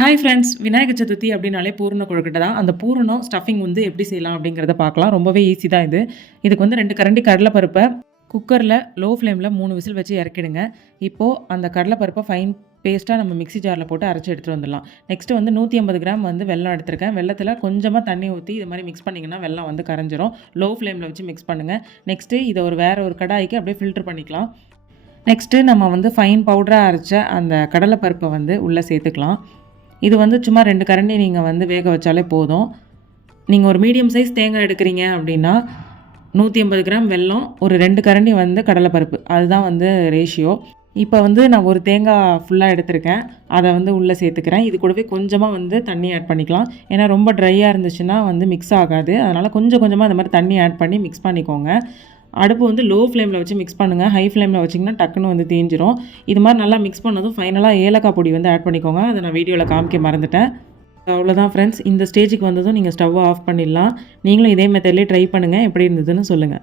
Hi friends! Vinayagar Chaturthi அப்படின்னாலே பூரண கொழுக்கட்டை தான். அந்த பூரணம் ஸ்டஃபிங் வந்து எப்படி செய்யலாம் அப்படிங்கிறத பார்க்கலாம். ரொம்பவே ஈஸி தான் இது. இதுக்கு வந்து 2 கரண்டி கடலைப்பருப்பை குக்கரில் லோ ஃப்ளேமில் 3 விசில் வச்சு இறக்கிடுங்க. இப்போது அந்த கடலைப்பருப்பை ஃபைன் பேஸ்ட்டாக நம்ம மிக்ஸி ஜாரில் போட்டு அரைச்சி எடுத்துகிட்டு வந்துடலாம். நெக்ஸ்ட்டு வந்து 150 கிராம் வந்து வெல்லம் எடுத்திருக்கேன். வெல்லத்தில் கொஞ்சமாக தண்ணி ஊற்றி இது மாதிரி மிக்ஸ் பண்ணிங்கன்னா வெல்லம் வந்து கரைஞ்சிரும். லோ ஃப்ளேமில் வச்சு மிக்ஸ் பண்ணுங்கள். நெக்ஸ்ட்டு இதை வேறு ஒரு கடாய்க்கு அப்படியே ஃபில்டர் பண்ணிக்கலாம். நெக்ஸ்ட்டு நம்ம வந்து ஃபைன் பவுடராக அரைச்ச அந்த கடலைப்பருப்பை வந்து உள்ளே சேர்த்துக்கலாம். இது வந்து சும்மா 2 கரண்டி நீங்கள் வந்து வேக வச்சாலே போதும். நீங்கள் ஒரு மீடியம் சைஸ் தேங்காய் எடுக்கிறீங்க அப்படின்னா 150 கிராம் வெல்லம், ஒரு 2 கரண்டி வந்து கடலைப்பருப்பு, அதுதான் வந்து ரேஷியோ. இப்போ வந்து நான் ஒரு தேங்காய் ஃபுல்லாக எடுத்திருக்கேன். அதை வந்து உள்ளே சேர்த்துக்கிறேன். இது கூடவே கொஞ்சமாக வந்து தண்ணி ஆட் பண்ணிக்கலாம். ஏன்னா ரொம்ப ட்ரையாக இருந்துச்சுன்னா வந்து மிக்ஸ் ஆகாது. அதனால் கொஞ்சம் கொஞ்சமாக அந்த மாதிரி தண்ணி ஆட் பண்ணி மிக்ஸ் பண்ணிக்கோங்க. அடுப்பு வந்து லோ ஃப்ளேமில் வச்சு மிக்ஸ் பண்ணுங்கள். ஹை ஃப்ளேமில் வச்சிங்கன்னா டக்குன்னு வந்து தீஞ்சிரும். இது மாதிரி நல்லா மிக்ஸ் பண்ணதும் ஃபைனலாக ஏலக்காய் பொடி வந்து ஆட் பண்ணிக்கோங்க. அதை நான் வீடியோவில் காமிக்க மறந்துட்டேன். அவ்வளோதான் ஃப்ரெண்ட்ஸ். இந்த ஸ்டேஜுக்கு வந்ததும் நீங்கள் ஸ்டவ்வை ஆஃப் பண்ணிடலாம். நீங்களும் இதே மெத்தட்லேயே ட்ரை பண்ணுங்கள். எப்படி இருந்ததுன்னு சொல்லுங்கள்.